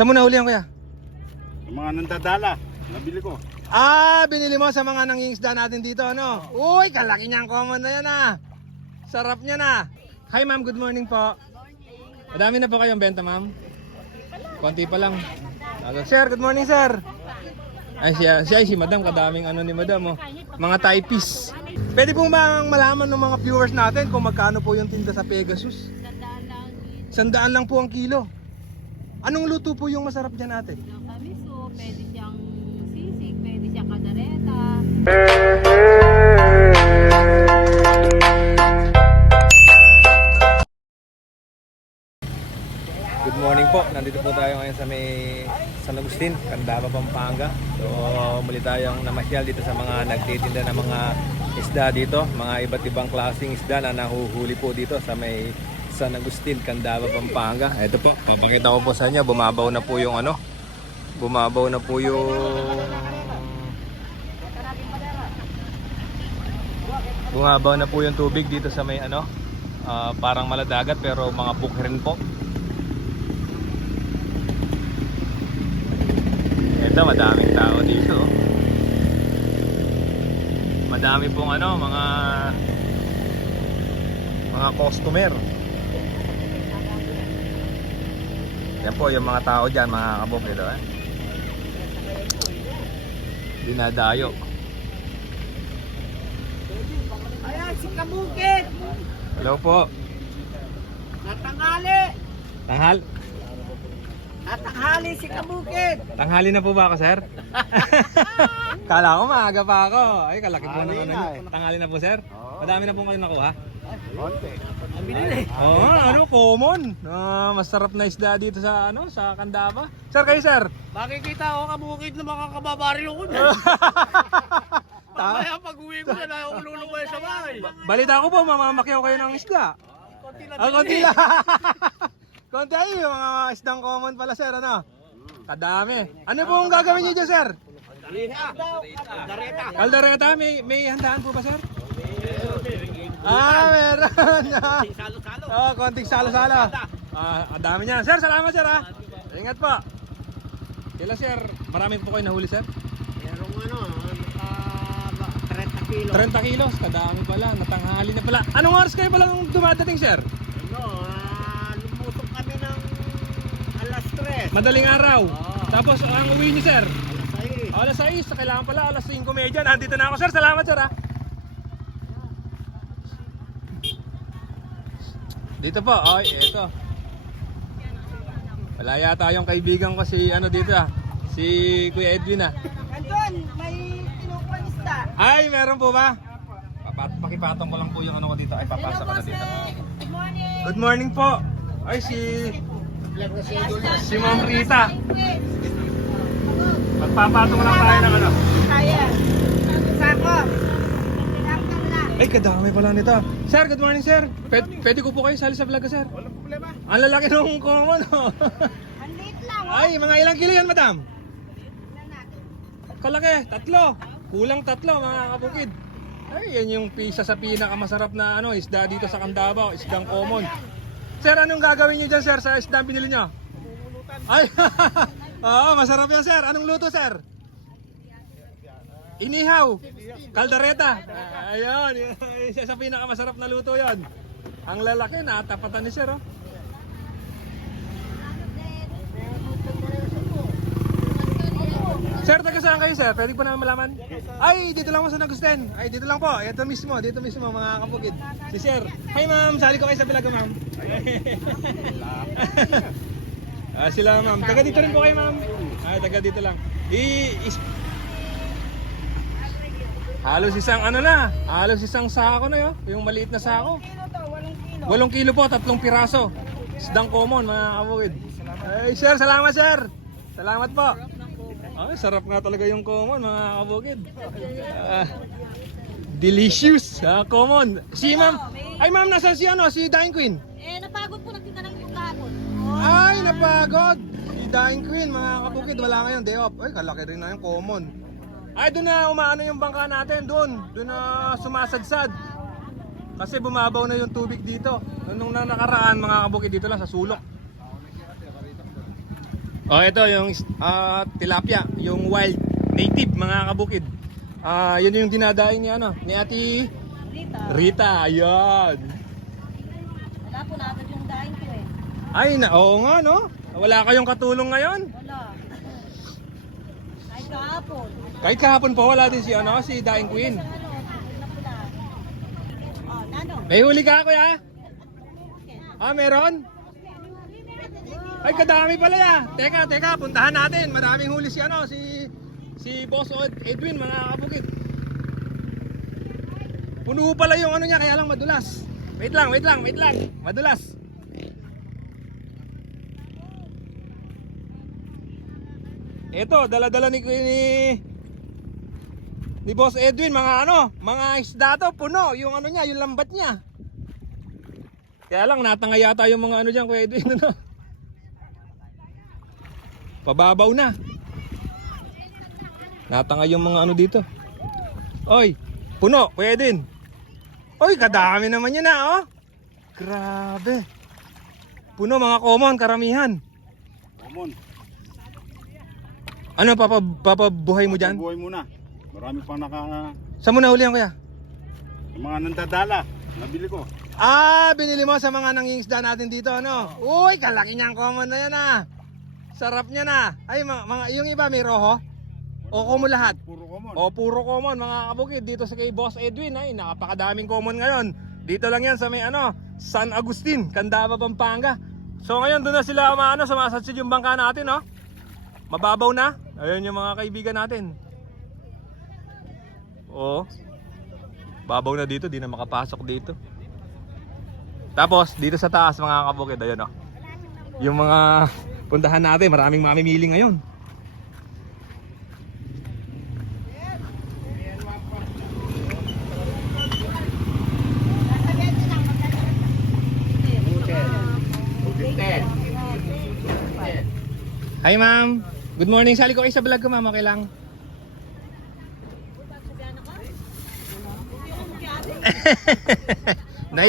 Saan mo nahuli yan kuya? Yung mga nandadala, nabili ko. Ah, binili mo sa mga nangingisda natin dito, ano? Uy, kalaki niyang common na yan ah. Sarap niya na. Hi ma'am, good morning po. Madami na po kayong benta ma'am? Konti pa lang. Hello. Sir, good morning sir. Ay, siya, siya, si madam, kadaming ano ni madam oh. Mga typist. Pwede po bang malaman ng mga viewers natin kung magkano po yung tinda sa Pegasus? Sandaan lang po ang kilo. Anong luto po yung masarap dyan natin? ng kamiso, pwede siyang sisig, pwede siyang kadareta. Good morning po. Nandito po tayo ngayon sa may San Agustin, Candaba, Pampanga. So, muli tayong namasyal dito sa mga nagtitinda ng mga isda dito. Mga iba't ibang klaseng isda na nahuhuli po dito sa may San Agustin, Candaba, Pampanga. Ito po, papakita ko po sa inyo. Bumabaw na po yung ano. Bumabaw na po yung... Bumabaw na po yung tubig dito sa may ano. ah, parang maladagat pero mga bukrin po. Ito, madaming tao dito. Madami pong ano, mga mga customer. Yan po yung mga tao dyan, mga kabukid. Eh. Dinadayo. Ayan, si Kabukit! Hello po. Natanghali! Tanghal. Natanghali si Kabukit! Tanghali na po ba ako, sir? Kala ko maaga pa ako. Ay, kalaki po ng ano na eh. Tanghali na po, sir? Madami na po kayo nakuha? Konti. Oo, ano, common. Ah, masarap na isda dito sa ano, sa Candaba. Sir, kayo sir. Makikita ko Kabukit na makakababaril ako na. Mamaya pag uwi ko na ako lulubay sa bahay. Balita ko po, mamamakyaw kayo ng isda. Konti lang. Ah, konti lang. konti ay, yung mga isdang common pala sir, ano? Kadami. Ano po ang gagawin niyo dyan, sir? Dareta. Kaldereta, may, may handaan po ba, sir? Ah, meron. Salo-salo. Oh, konting salo-salo. Ah, ang dami niya. Sir, salamat sir ha. Ingat po. Kila sir, marami po kayo nahuli sir? Merong ano, ah, 30 kilo. 30 kilos, kadami pala, natanghali na pala. Anong oras kayo palang dumadating sir? Ano, ah, lumutok kami ng alas 3. Madaling araw. Oo. Tapos ang uwi niyo sir? Alas 6. Alas 6, kailangan pala alas 5 medya. Nandito na ako sir, salamat sir ha. Dito po, ay, eto. Wala yata yung kaibigan ko si ano dito ah. Si Kuya Edwin ah. Andun, may kinukuha isda. Ay, meron po ba? Papat pakipatong ko lang po yung ano ko dito. Ay, papasok ko na dito. Good morning! Good morning po. Ay, si si Ma'am Rita. Magpapatong lang tayo ng ano. Kaya. Sako. Ay, kadami pala nito. Sir, good morning, sir. Pwede, pwede ko po kayo sali sa vlog ko, sir. Walang problema. Ang lalaki ng common, oh. Ang liit lang, oh. Ay, mga ilang kilo yan, madam? Kalaki, tatlo. Kulang tatlo, mga kabukid. Ay, yan yung pisa sa pinakamasarap na ano, isda dito sa Candaba, isdang common. Sir, anong gagawin niyo dyan, sir, sa isdang binili niyo? Ay, oo, masarap yan, sir. Anong luto, sir? Inihaw. Kaldareta. Ayun, isa sa pinakamasarap na luto yon. Ang lalaki, natapatan ni sir, oh. Sir, taga saan kayo, sir? Pwede po namin malaman? Ay, dito lang po sa Nagusten. Ay, dito lang po. Ito mismo, dito mismo, mga kapugid. Si sir. Hi, ma'am. Sali ko kayo sa Bilaga, ma'am. ah, sila, ma'am. Taga dito rin po kayo, ma'am. Ay, taga dito lang. I, Halos isang ano na, halos isang sako na yun, yung maliit na sako. Kilo to, walong kilo. Walong kilo po, tatlong piraso. Isdang common, mga kabukid. Ay, sir, salamat, sir. Salamat po. Ay, sarap nga talaga yung common, mga kabukid. Ah, delicious, ah, common. Si ma'am, ay ma'am, nasa si ano, si Dying Queen. Eh, napagod po nagtinda ng yung kahapon. Ay, napagod. Si Dying Queen, mga kabukid, wala ngayon, day off. Ay, kalaki rin na yung common. Ay, doon na umaano yung bangka natin, doon. Doon na sumasadsad. Kasi bumabaw na yung tubig dito. Nung na nakaraan, mga kabukid dito lang sa sulok. Oh, ito yung ah, tilapia, yung wild native mga kabukid. Ah, yun yung dinadaing ni ano, ni Ate Rita. Rita. Ayun. Wala po natin yung daing ko eh. Ay, na, oo nga no. Wala kayong katulong ngayon. Wala. Ay kahapon. Kahit kahapon po wala din si ano, si Daing Queen. May huli ka kuya? Ah, meron? Ay, kadami pala ya. Teka, teka, puntahan natin. Maraming huli si ano, si si Boss Ed- Edwin, mga kabukid. Puno pala yung ano niya, kaya lang madulas. Wait lang, wait lang, wait lang. Madulas. Ito, dala-dala ni, ni ni Boss Edwin, mga ano, mga isda to, puno, yung ano niya, yung lambat niya. Kaya lang, natanga yata yung mga ano dyan, Kuya Edwin, ano. Pababaw na. Natanga yung mga ano dito. Oy, puno, Kuya Edwin. Oy, kadami naman yun na, oh. Grabe. Puno, mga common, karamihan. Common. Ano, papa, papabuhay mo dyan? Buhay muna. Marami pang naka... Saan mo nahuli yan, Kuya? Yung mga nandadala. Nabili ko. Ah, binili mo sa mga nangingisda natin dito, ano? Uy, kalaki niyang common na yan, ah. Sarap niya na. Ay, mga, mga yung iba may roho. O kumo lahat. Puro common. O puro common, mga kabukid. Dito sa kay Boss Edwin, ay, napakadaming common ngayon. Dito lang yan sa may ano, San Agustin, Candaba, Pampanga. So ngayon doon na sila maano, sumasatsid yung bangka natin, no? Mababaw na. Ayun yung mga kaibigan natin. Oo. Babaw na dito, di na makapasok dito. Tapos, dito sa taas mga kabukid, ayun oh. Yung mga puntahan natin, maraming mamimili ngayon. Hi ma'am. Good morning. Sali ko kayo sa vlog ko ma'am. Okay lang.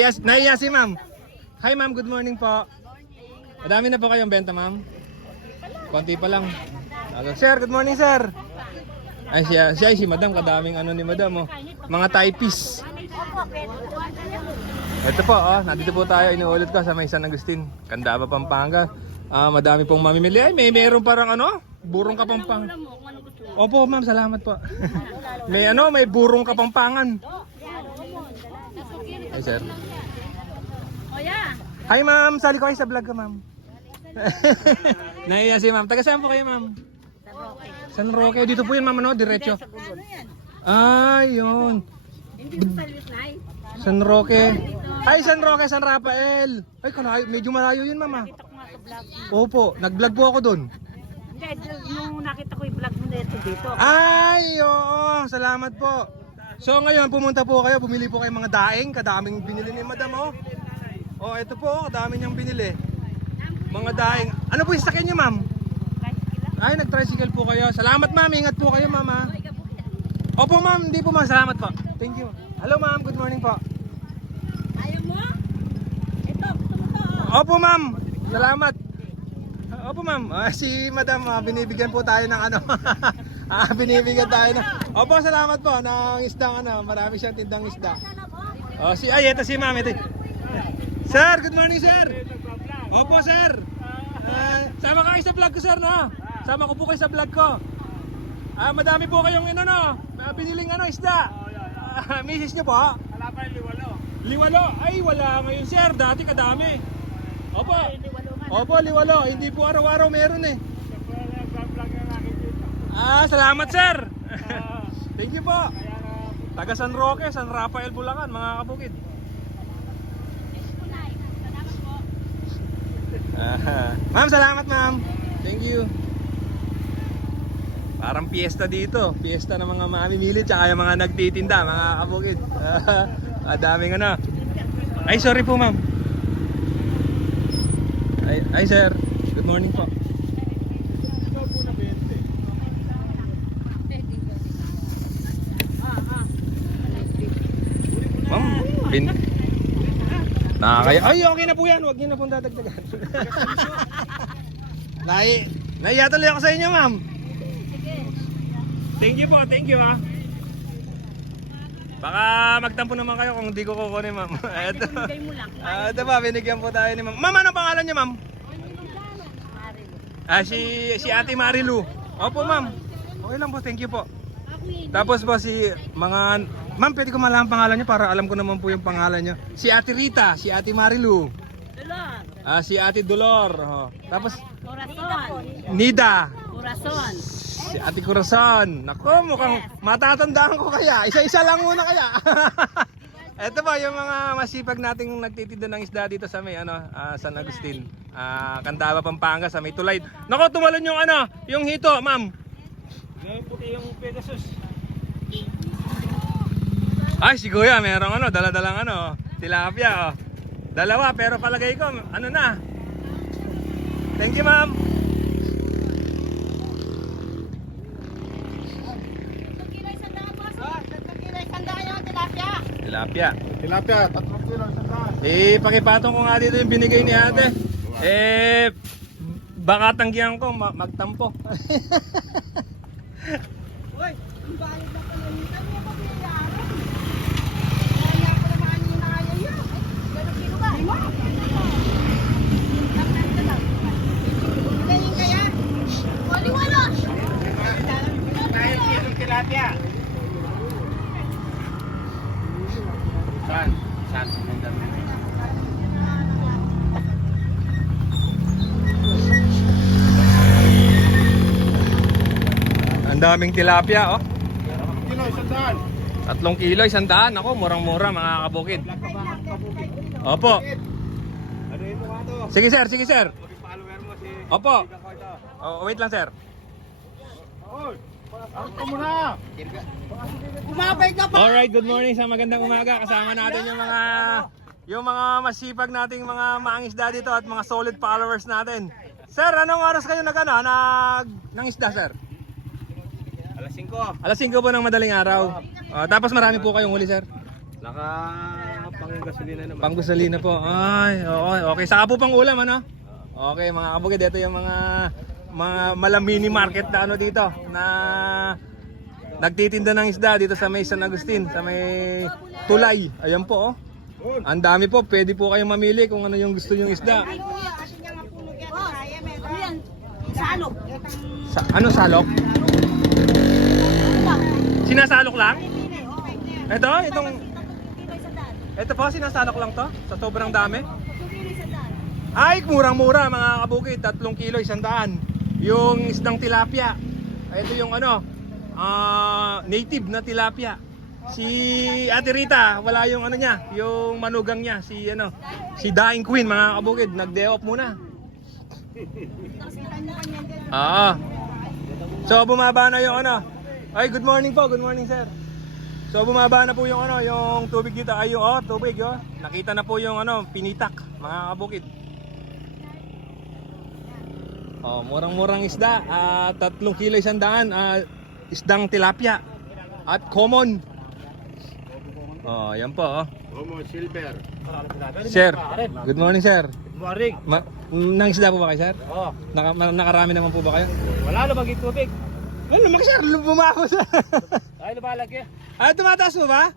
Naiya, naiya si ma'am. Hi ma'am, good morning po. Madami na po kayong benta ma'am? Konti pa lang. Hello. Sir, good morning sir. Ay siya, siya si madam, kadaming ano ni madam oh. Mga typist. Ito po, oh, nandito po tayo, inuulit ko sa may San Agustin, Candaba, Pampanga. Ah, madami pong mamimili. Ay, may meron parang ano, burong kapampang. Opo, ma'am, salamat po. may ano, may burong kapampangan. Ay, sir. Oh, yeah. Hi, ma'am. Sali ko kayo sa vlog ko, ma'am. Naiya si ma'am. Taga saan po kayo, ma'am? San Roque. Dito po yun, ma'am, ano? Diretso. Ah, yun. San Roque. Ay, San Roque, San Rafael. Ay, kalayo. Medyo malayo yun, ma'am. ah. Opo, nag-vlog po ako doon. Hindi, nung nakita ko yung vlog mo dito dito. Ay, oo. Salamat po. So ngayon, pumunta po kayo, bumili po kayo mga daing, kadaming binili ni madam, oh. Oh, ito po, oh, kadami niyang binili. Mga daing. Ano po yung sakyan niyo, ma'am? Ay, nag-tricycle po kayo. Salamat, ma'am. Ingat po kayo, ma'am, ha? Opo, ma'am. Hindi po, ma'am. Salamat po. Thank you. Hello, ma'am. Good morning po. Ayaw mo? Ito, gusto mo to. Opo, ma'am. Salamat. Opo, ma'am. Ah, si madam, ah, binibigyan po tayo ng ano. ah, binibigyan tayo ng... Opo, salamat po. Ng isdang ano. Marami siyang tindang isda. Oh, si ay, ito si ma'am. Ito. Sir, good morning, sir. Opo, sir. Ah, sama kayo sa vlog ko, sir, no? Sama ko po kayo sa vlog ko. Ah, madami po kayong ano, no? Ah, Biniling ano, isda. Ah, misis niyo po? Wala pa yung liwalo. Liwalo. Ay, wala ngayon, sir. Dati kadami. Opo. Opo, liwalo. Hindi po araw-araw meron eh. Ah, salamat, sir. Thank you po. Taga San Roque, San Rafael, Bulacan, mga kabukid. Ah, ma'am, salamat, ma'am. Thank you. Parang piyesta dito. Piyesta ng mga mamimili tsaka yung mga nagtitinda, mga kabukid. Ah, daming ano. Ay, sorry po, ma'am. Ay, ay, sir. Good morning po. Ma'am, bin... Nakakaya. Ay, okay na po yan. Huwag niyo na pong dadagdagan. Lahi. Naiya tuloy ako sa inyo, ma'am. Thank you po, thank you ha. Baka magtampo naman kayo kung di ko kukunin, ma'am. Ito. Mo lang. Ah, ito ba, binigyan po tayo ni ma'am. Ma'am, anong pangalan niyo, ma'am? Ah, si, si Ate Marilu. Opo, ma'am. Okay lang po, thank you po. Tapos po si mga... Ma'am, pwede ko malaman pangalan niyo para alam ko naman po yung pangalan niyo. Si Ate Rita, si Ate Marilu. Dolor. Ah, si Ate Dolor. Oh. Tapos Corazon. Nida. Corazon. Si Ate Corazon. Nako, mukhang matatandaan ko kaya. Isa-isa lang muna kaya. Ito po yung mga masipag nating nagtitinda ng isda dito sa may ano, ah, San Agustin. Ah, Candaba, Pampanga sa may tulay. Nako, tumalon yung ano, yung hito, ma'am. Yung puti yung Pegasus. Ay, si Kuya, merong ano, dala-dalang ano, tilapia. Oh. Dalawa, pero palagay ko, ano na. Thank you, ma'am. Tilapia. Tilapia, tatlong kilo, sandaan. Eh, pakipatong ko nga dito yung binigay ni ate. Eh, baka tanggihan ko ma- magtampo. Uy, ang bayad na pala nito. Ano yung pagbiyaran? Kaya ko naman yung naya yun. Ganun kilo ba? Lima. Ilayin kaya? Wali-wala. Dahil kilo tilapia. Saan? Saan? Ang daming tilapia, oh. Kilo, sandaan. Tatlong kilo, isang daan. Ako, murang-mura mga kabukid. Opo. Sige sir, sige sir. Opo. Oh, wait lang sir. Ako ka pa. Alright, good morning sa magandang umaga. Kasama natin yung mga yung mga masipag nating mga mangisda dito at mga solid followers natin. Sir, anong oras kayo nag ano, nag ng isda, sir? Alas 5. Alas 5 po ng madaling araw. Ah, tapos marami po kayong huli, sir. Naka pang gasolina naman. Panggusalina po. Ay, okay, okay. Saka po pang ulam, ano? Okay, mga kabukid, ito yung mga mga malamini market na ano dito na nagtitinda ng isda dito sa may San Agustin, sa may Tulay. Ayan po, oh. Ang dami po, pwede po kayong mamili kung ano yung gusto yung isda. Salok. Sa, ano salok? Sinasalok lang? Ito, itong ito po, sinasalok lang to? Sa sobrang dami? Ay, murang-mura mga kabukid, tatlong kilo, isang daan. Yung isdang tilapia. Ito yung ano, ah, native na tilapia. Si Ate Rita, wala yung ano niya, yung manugang niya, si ano, si Dying Queen mga kabukid, nag-day off muna. Ah. So bumaba na yung ano. Ay, good morning po, good morning sir. So bumaba na po yung ano, yung tubig dito. Ay yung oh, tubig oh. Nakita na po yung ano, pinitak, mga kabukid. Oh, murang-murang isda. Ah, tatlong kilo isang daan. Ah, isdang tilapia. At common. Oh, yan po oh. Homo silver. Sir, good morning sir. Maring. Ma nang isda po ba kayo sir? Oh, Naka, ma- nakarami naman po ba kayo? wala lumagin tubig. Ano, lumaki sir, bumako sir. Ay, lumalagi. Ay, tumataas mo ba?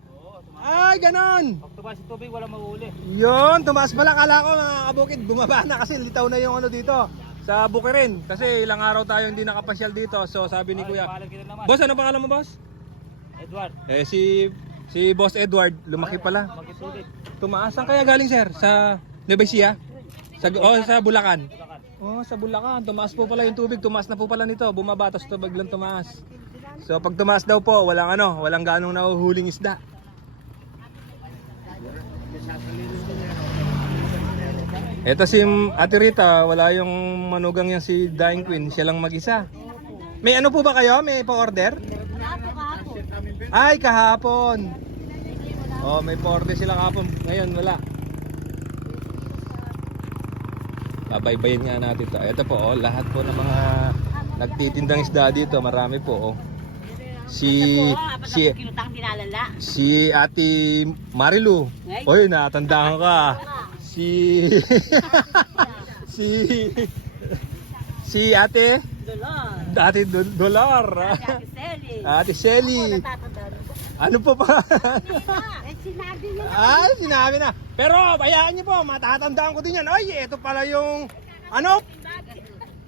Ay, ganon. Pag tumas yung tubig, wala mahuli. Yun, tumaas pala. Kala ko mga kabukid, bumaba na kasi litaw na yung ano dito. Sa Bukirin. Kasi ilang araw tayo hindi nakapasyal dito. So sabi ni Kuya. Lumalagi na naman. Boss, ano pangalan mo boss? Edward, Eh si si Boss Edward, lumaki pala. lumagin tubig. Tumaas. Saan kaya galing sir? Sa Nueva Ecija? Sa, oh, sa Bulacan. Oh, sa Bulacan. Tumaas po pala yung tubig. Tumaas na po pala nito. Bumaba, tapos ito biglang tumaas. So pag tumaas daw po, walang ano, walang ganong nahuhuling isda. Ito si Ate Rita, wala yung manugang yan si Dying Queen, siya lang mag-isa. May ano po ba kayo? May pa-order? Ay, kahapon. Oh, may pa-order sila kahapon. Ngayon, wala. Babaybayin nga natin to. Ito po, oh, lahat po ng mga nagtitindang isda dito, marami po. Oh. Si si Kinutang dinalala. si Ate Marilu. Oy, natandaan ka. Si si si Ate Dolor. Ate do- Dolar. Ate Selly. Ate Shelly. Ano po pa? Sinabi na. ah, sinabi na. Pero bayaan niyo po, matatandaan ko din yan. Ay, ito pala yung, ano?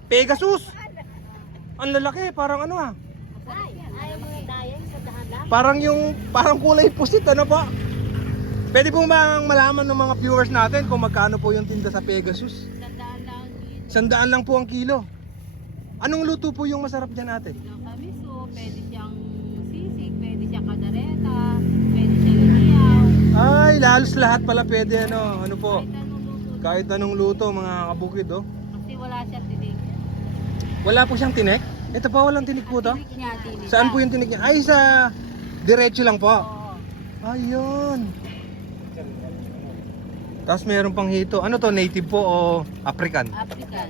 Pegasus. Ang lalaki, parang ano ah. Parang yung, parang kulay pusit, ano po? Pwede po bang malaman ng mga viewers natin kung magkano po yung tinda sa Pegasus? Sandaan lang po ang kilo. Anong luto po yung masarap dyan natin? Ay, lalos lahat pala pwede ano, ano po. Kahit anong luto. Mga kabukid oh. Kasi wala siyang tinig. Wala po siyang tinik? Ito pa walang tinik po to? Tinig niya, tinig. Saan po yung tinik niya? Ay, sa diretso lang po. Oo. Ayun. Tapos meron pang hito. Ano to, native po o African? African.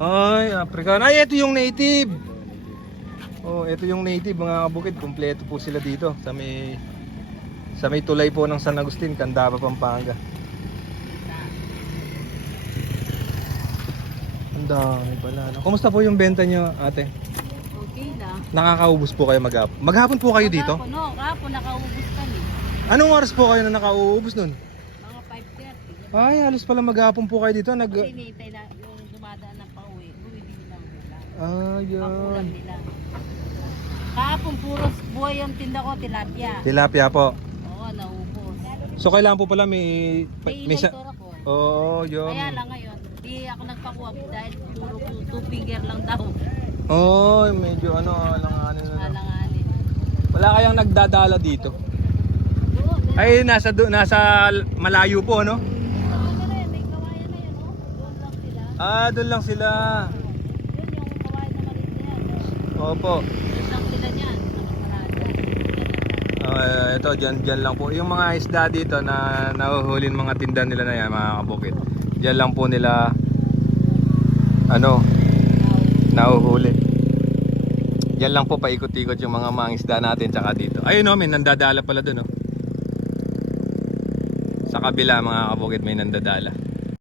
Ay, African. Ay, ito yung native. Oh, ito yung native mga kabukid. Kompleto po sila dito sa may sa may tulay po ng San Agustin, Candaba, Pampanga. Ang dami pala. No? Kumusta po yung benta nyo, ate? Okay lang. Nakakaubos po kayo maghapon. Maghapon po kayo dito? Kahapon, no, kahapon nakaubos kami. Anong oras po kayo na nakauubos nun? Mga 5.30. Ay, halos pala maghapon po kayo dito. Nag... Kasi hinihintay na yung dumadaan ng pauwi. Bumibili ng ulam. Ayun. Pangulam nila. Kahapon puros buhay yung tinda ko, tilapia. Tilapia po. So kailangan po pala may... May may sa... inventor ako. Oo, yun. Kaya lang ngayon, di ako nagpakuha dahil puro two finger lang daw. Oo, medyo ano, alanganin na. Alanganin. Wala kayang nagdadala dito. Doon. Ay, nasa do, nasa malayo po, no? Ano na may kawayan na oh. Doon lang sila. Ah, doon lang sila. Yun yung kawayan na maliit na yan. oh. Opo. Doon lang sila niyan. Nakaparada. Ah, ito, dyan, dyan lang po. Yung mga isda dito na nahuhulin mga tinda nila na yan, mga kabukit. Dyan lang po nila, ano, nahuhuli. Diyan lang po paikot-ikot yung mga mangisda natin tsaka dito. Ayun no, may nandadala pala doon no. Sa kabila mga kabukit may nandadala.